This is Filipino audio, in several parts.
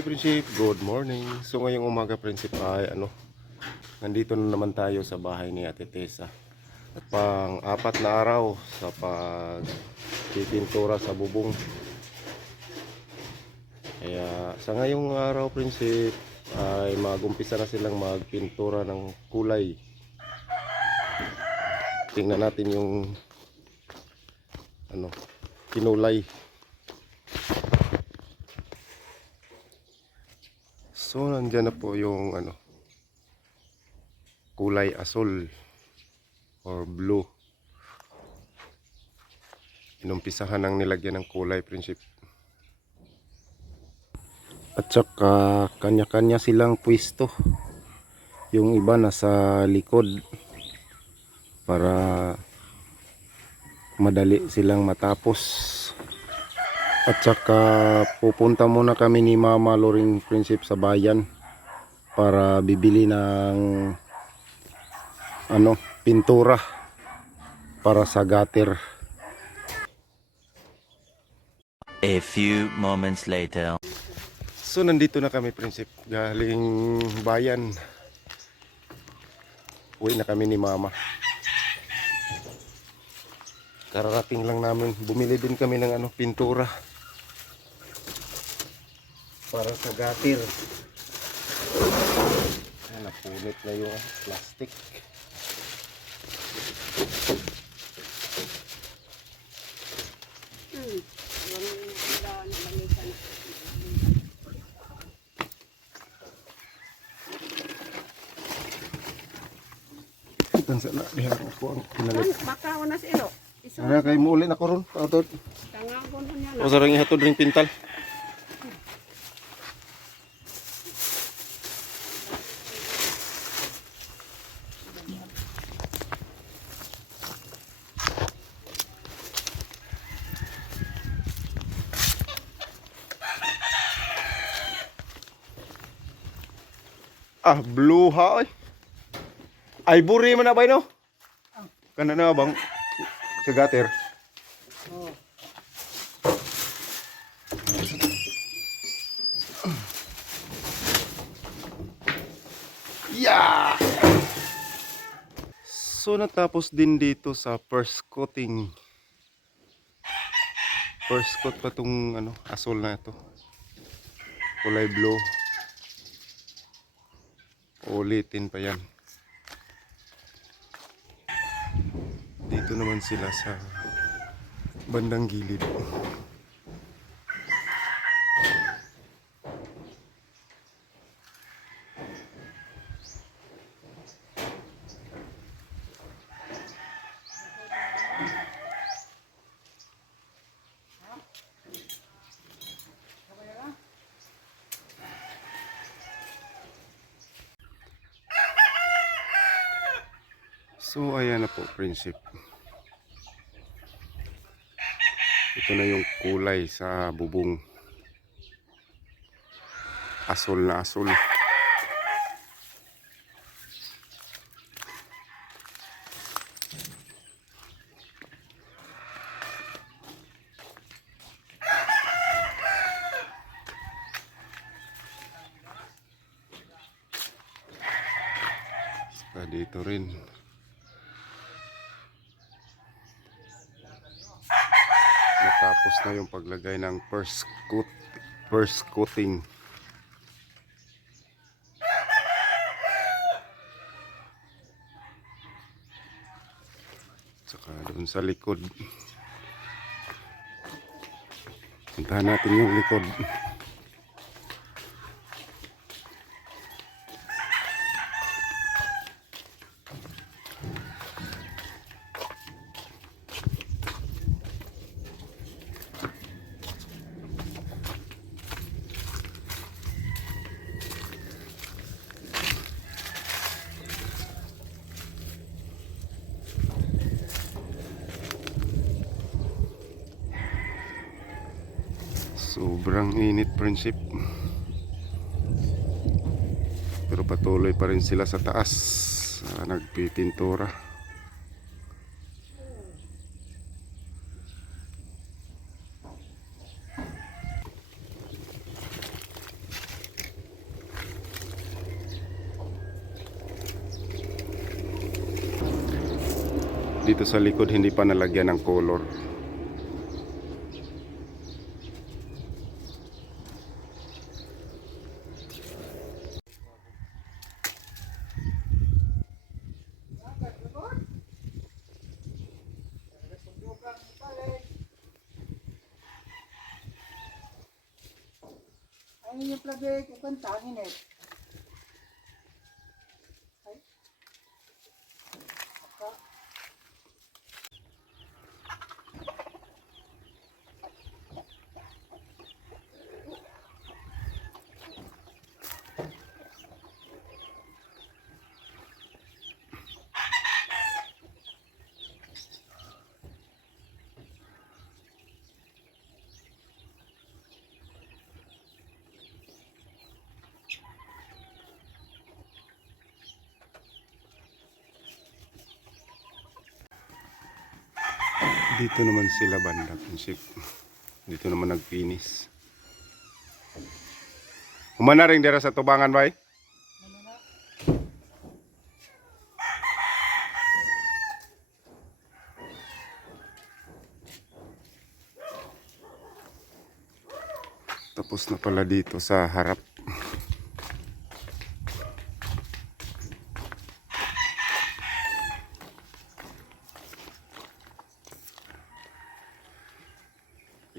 Hi Prinsip, good morning. So ngayong umaga Prinsip ay nandito na naman tayo sa bahay ni Ate Tessa. At pang-apat na araw sa pagpipintura sa bubong. Kaya sa ngayong araw Prinsip ay mag-umpisa na silang magpintura ng kulay. Tingnan natin yung kinulay. So nandiyan na po yung kulay asul or blue. Inumpisahan ng nilagyan ng kulay Prinsip. At saka kanya-kanya silang pwesto. Yung iba nasa likod para madali silang matapos. At saka pupunta muna kami ni Mama Loring Prinsip sa bayan para bibili ng pintura para sa gutter. A few moments later. So nandito na kami Prinsip, galing bayan. Uwi na kami ni Mama. Kararating lang namin, bumili din kami ng pintura para sa gutter. Napunit na yung plastic. Sana diha ko ang pinalit. Baka una sa ilo. Ara kay mo uli na ko ron. Atod. Tangagon niya O sarang ihatod ring pintal. Blue ha oy. Ay buri man na ba no? Kana na bang sa gutter? Oh. Yeah! So natapos din dito sa first coating. First coat pa tong asul na ito. Kulay blue. Ulitin pa yan. Dito naman sila sa bandang gilid. So ayan na po Prinsip. Ito na yung kulay sa bubong. Asul na asul. Saka dito rin. Natapos na yung paglagay ng first coating. Saka doon sa likod. Puntahan natin yung likod. Sobrang init Prinsip. Pero patuloy pa rin sila sa taas nagpipintura. dito sa likod hindi pa nalagyan ng color. Ay, yung plagay ko kantangin eh. Dito naman sila banda, prinsip. Dito naman nagpinis. Humana rin dira sa tubangan bay. Tapos na pala dito sa harap.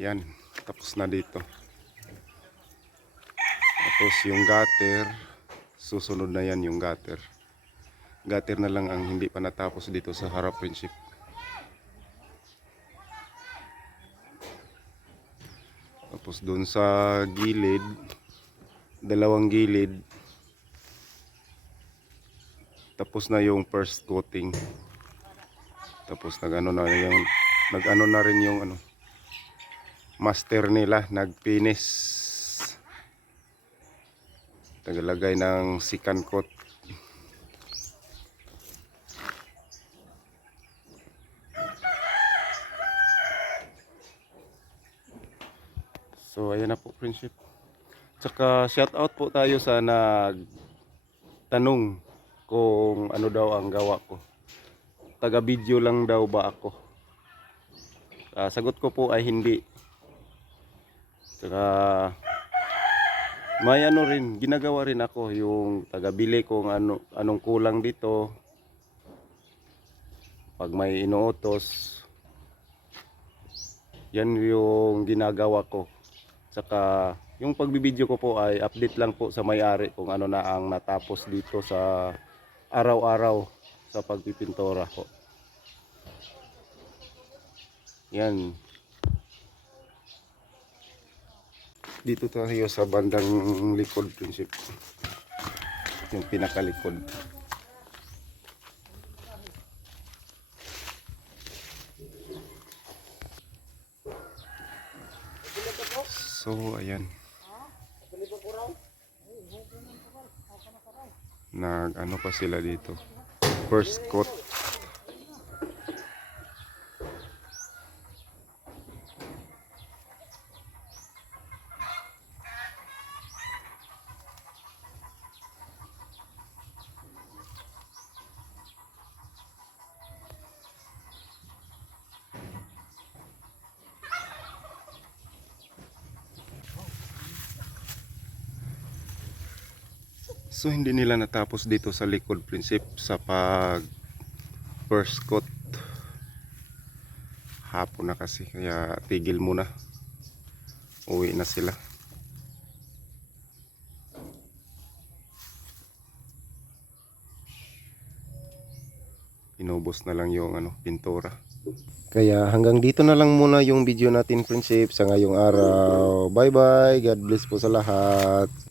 Yan, tapos na dito. Tapos yung gutter, susunod na yan yung gutter. Gutter na lang ang hindi pa natapos dito sa harap, prinsip. Tapos dun sa gilid, dalawang gilid, tapos na yung first coating. Tapos nag-ano na rin yung ano, master nila, nagpinis. Naglagay ng second coat. So ayan na po, prinsip. Tsaka shout out po tayo sa nagtanong kung ano daw ang gawa ko. Taga video lang daw ba ako? Sagot ko po ay hindi. Tsaka may ano rin, ginagawa rin ako yung taga-bili kung anong kulang dito. Pag may inuutos, yan yung ginagawa ko. Tsaka yung pagbibideo ko po ay update lang po sa may-ari kung ano na ang natapos dito sa araw-araw sa pagpipintura ko. Yan. Dito tayo sa bandang likod, prinsip. Yung pinakalikod. So, ayan. Nag-ano pa sila dito. First coat. So hindi nila natapos dito sa likod, prinsip, sa pag first coat. Hapon na kasi kaya tigil muna. Uwi na sila. Inubos na lang yung pintura. Kaya hanggang dito na lang muna yung video natin, prinsip, sa ngayong araw. Bye bye. God bless po sa lahat.